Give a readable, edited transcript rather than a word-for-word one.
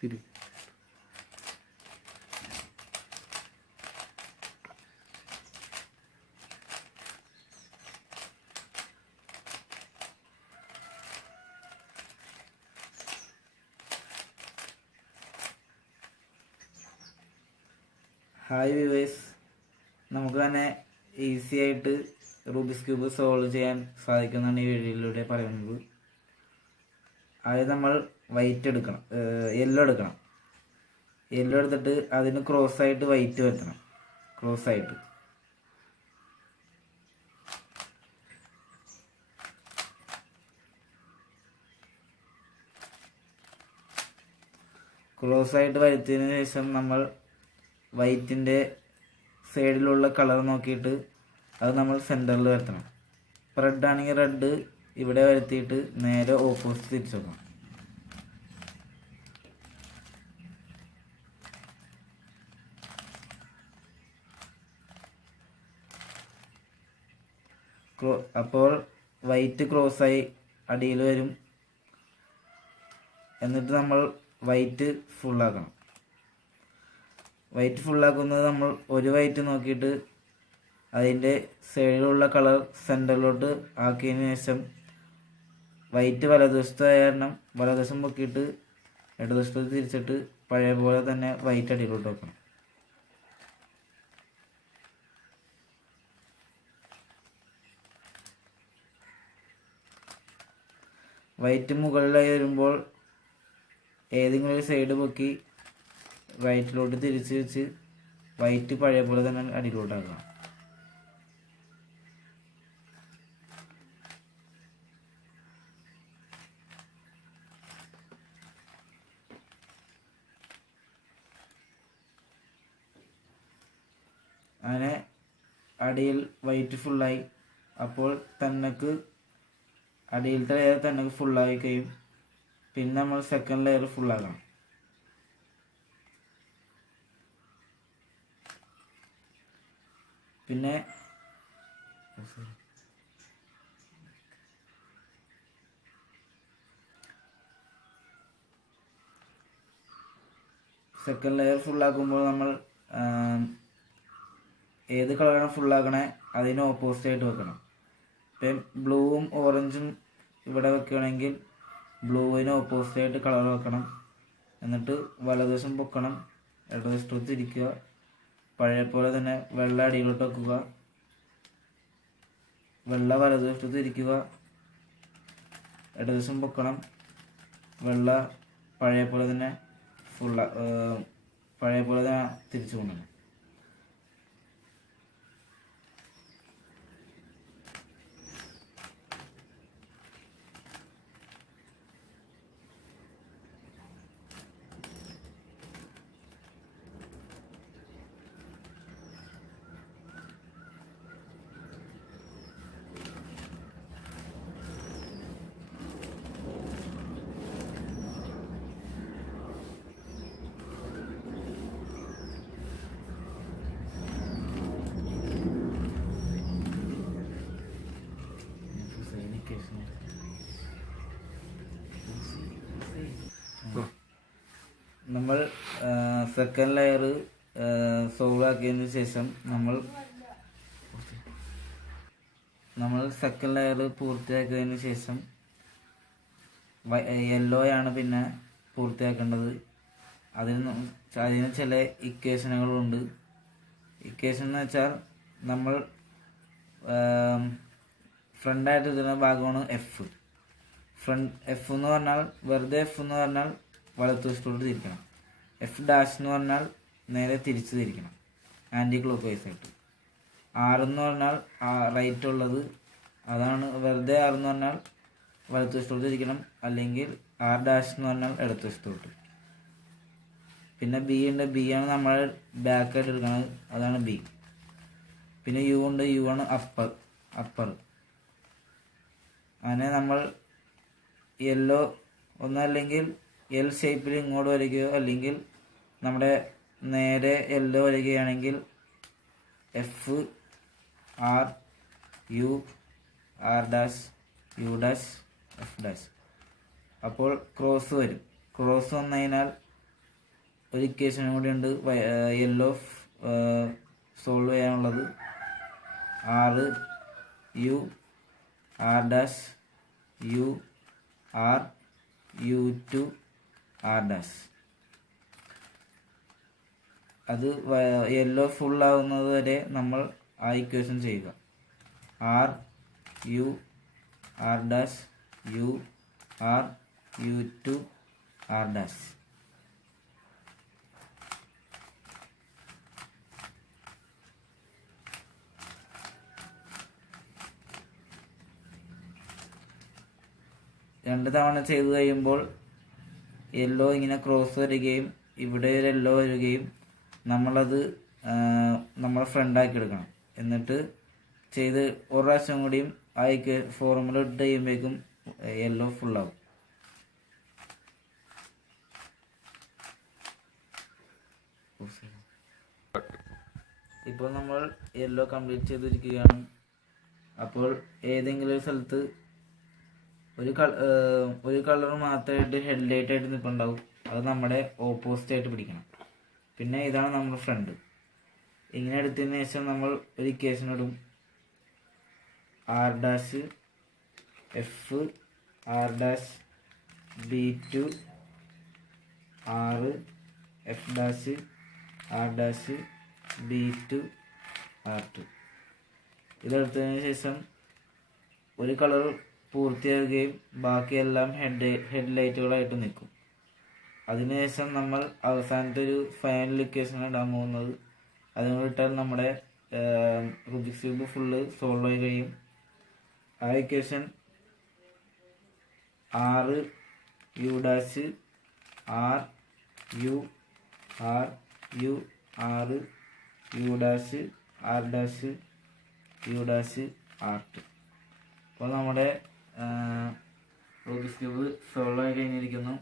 തിരി hi viewers, നമുക്ക് തന്നെ ഈസി ആയിട്ട് റൂബിക്സ് ക്യൂബ് സോൾവ് ചെയ്യാൻ സാധിക്കുന്നതാണ് ഈ വീഡിയോയിലൂടെ പറയുന്നത്. ആദ്യം നമ്മൾ വൈറ്റ് എടുക്കണം, യെല്ലോ എടുക്കണം. യെല്ലോ എടുത്തിട്ട് അതിന് ക്രോസ് ആയിട്ട് വൈറ്റ് വരുത്തണം. ക്രോസ് ആയിട്ട് വരുത്തിയതിനു ശേഷം നമ്മൾ വൈറ്റിൻ്റെ സൈഡിലുള്ള കളർ നോക്കിയിട്ട് അത് നമ്മൾ സെൻറ്ററിൽ വരുത്തണം. ഇപ്പോൾ റെഡ് ആണെങ്കിൽ റെഡ് ഇവിടെ വരുത്തിയിട്ട് നേരെ ഓപ്പോസിറ്റ് തിരിച്ചു വെക്കണം. അപ്പോൾ വൈറ്റ് ക്രോസായി അടിയിൽ വരും. എന്നിട്ട് നമ്മൾ വൈറ്റ് ഫുള്ളാക്കണം. വൈറ്റ് ഫുള്ളാക്കുന്നത് നമ്മൾ ഒരു വൈറ്റ് നോക്കിയിട്ട് അതിൻ്റെ സൈഡിലുള്ള കളർ സെൻറ്ററിലോട്ട് ആക്കിയതിന് ശേഷം വൈറ്റ് വലതുവശത്തായ കാരണം വലതുവശം പൊക്കിയിട്ട് ഇടതുവശത്ത് തിരിച്ചിട്ട് പഴയ പോലെ തന്നെ വൈറ്റ് അടിയിലോട്ട് വെക്കണം. വൈറ്റ് മുകളിലായി വരുമ്പോൾ ഏതെങ്കിലും ഒരു സൈഡ് പൊക്കി റൈറ്റിലോട്ട് തിരിച്ച് വെച്ച് വൈറ്റ് പഴയ പോലെ തന്നെ അടിയിലോട്ടാക്കണം. അങ്ങനെ അടിയിൽ വൈറ്റ് ഫുള്ളായി. അപ്പോൾ തന്നക്ക് അടിയിലത്തെ ലെയർ തന്നെ ഫുള്ളായി കഴിയും. പിന്നെ നമ്മൾ സെക്കൻഡ് ലെയർ ഫുള്ളാക്കണം. പിന്നെ സെക്കൻഡ് ലെയർ ഫുള്ളാക്കുമ്പോൾ നമ്മൾ ഏത് കളറാണ് ഫുള്ളാക്കണേ അതിന് ഓപ്പോസിറ്റ് ആയിട്ട് വെക്കണം. ഇപ്പം ബ്ലൂവും ഓറഞ്ചും ഇവിടെ വെക്കുകയാണെങ്കിൽ ബ്ലൂവിന് ഓപ്പോസിറ്റ് ആയിട്ട് കളർ വെക്കണം. എന്നിട്ട് വലതുവശം പൊക്കണം, ഇടതുവശത്തോട്ട് തിരിക്കുക, പഴയ പോലെ തന്നെ വെള്ള അടിയിലോട്ട് വെക്കുക, വെള്ള വലതുവശത്ത് തിരിക്കുക, ഇടതുവശം പൊക്കണം, വെള്ള പഴയ പോലെ തന്നെ തിരിച്ചു കൊണ്ടുവരണം. നമ്മൾ സെക്കൻഡ് ലെയർ സോൾവ് ആക്കിയതിന് ശേഷം നമ്മൾ സെക്കൻഡ് ലെയർ പൂർത്തിയാക്കിയതിന് ശേഷം യെല്ലോയാണ് പിന്നെ പൂർത്തിയാക്കേണ്ടത്. അതിന് ചില ഇക്വേഷനുകളുണ്ട്. ഇക്വേഷൻ എന്ന് വെച്ചാൽ നമ്മൾ ഫ്രണ്ടായിട്ട് എഴുതുന്ന ഭാഗമാണ് എഫ്. എഫ് എന്ന് പറഞ്ഞാൽ വെറുതെ എഫ് എന്ന് പറഞ്ഞാൽ വലത്തുവശത്തോട്ട് തിരിക്കണം. എഫ് ഡാഷ് എന്ന് പറഞ്ഞാൽ നേരെ തിരിച്ച് തിരിക്കണം, ആൻറ്റി ക്ലോക്ക് വൈസ് ആയിട്ട്. ആർ എന്ന് പറഞ്ഞാൽ റൈറ്റ് ഉള്ളത്, അതാണ് വെറുതെ ആർ എന്ന് പറഞ്ഞാൽ വലത്തുവശത്തോട്ട് തിരിക്കണം, അല്ലെങ്കിൽ ആർ ഡാഷ് എന്ന് പറഞ്ഞാൽ ഇടത്തുവശത്തോട്ട്. പിന്നെ ബി ഉണ്ട്, ബി ആണ് നമ്മൾ ബാക്കായിട്ട് എടുക്കുന്നത്, അതാണ് ബി. പിന്നെ യു ഉണ്ട്, യു ആണ് അപ്പർ. അങ്ങനെ നമ്മൾ യെല്ലോ ഒന്നല്ലെങ്കിൽ എൽ ഷേപ്പിൽ ഇങ്ങോട്ട് വരികയോ അല്ലെങ്കിൽ നമ്മുടെ നേരെ യെല്ലോ വരികയാണെങ്കിൽ F R U R dash U dash F dash. അപ്പോൾ ക്രോസ് വരും. ക്രോസ് വന്നു കഴിഞ്ഞാൽ ഒരു ഇക്വേഷനും കൂടി ഉണ്ട് യെല്ലോ സോൾവ് ചെയ്യാനുള്ളത്. R U R dash U R U two R dash. അത് യെല്ലോ ഫുൾ ആവുന്നത് വരെ നമ്മൾ ആ ഇക്വേഷൻ ചെയ്യുക. R U R dash U R U two R dash. രണ്ട് തവണ ചെയ്ത് കഴിയുമ്പോൾ യെല്ലോ ഇങ്ങനെ ക്രോസ് വരികയും ഇവിടെ ഒരു യെല്ലോ വരികയും നമ്മളത് നമ്മളെ ഫ്രണ്ടാക്കി എടുക്കണം. എന്നിട്ട് ചെയ്ത് ഒരു പ്രാവശ്യം കൂടിയും ആയിക്ക് ഫോർമുല ഇട്ട് കഴിയുമ്പോഴേക്കും യെല്ലോ ഫുള്ളാവും. ഇപ്പോൾ നമ്മൾ യെല്ലോ കംപ്ലീറ്റ് ചെയ്തിരിക്കുകയാണ്. അപ്പോൾ ഏതെങ്കിലും ഒരു സ്ഥലത്ത് ഒരു കളർ മാത്രമായിട്ട് ഹെഡ്ലൈറ്റ് ആയിട്ട് നിൽപ്പുണ്ടാവും. അത് നമ്മുടെ ഓപ്പോസിറ്റ് ആയിട്ട് പിടിക്കണം. പിന്നെ ഇതാണ് നമ്മുടെ ഫ്രണ്ട്. ഇങ്ങനെ എടുത്തതിന് ശേഷം നമ്മൾ ഒരു ഇക്വേഷൻ ഇടും. R dash F R dash B two R F dash R dash B two R two. ഇതെടുത്തതിന് ശേഷം ഒരു കളർ പൂർത്തിയാകുകയും ബാക്കിയെല്ലാം ഹെഡ്ലൈറ്റുകളായിട്ട് നിൽക്കും. അതിനുശേഷം നമ്മൾ അവസാനത്തെ ഒരു ഫൈനൽ ഇക്വേഷൻ ഇടാൻ പോകുന്നത്. അതുകൊണ്ട് ഇട്ടാൽ നമ്മുടെ റുബിക്സ് ക്യൂബ് ഫുള്ള് സോൾവ് ആയി കഴിയും. ആ equation R U dash R U R U R U dash R dash U dash R two. അപ്പോൾ നമ്മുടെ റുബിക്സ് ക്യൂബ് സോൾവ് ആയി കഴിഞ്ഞിരിക്കുന്നു.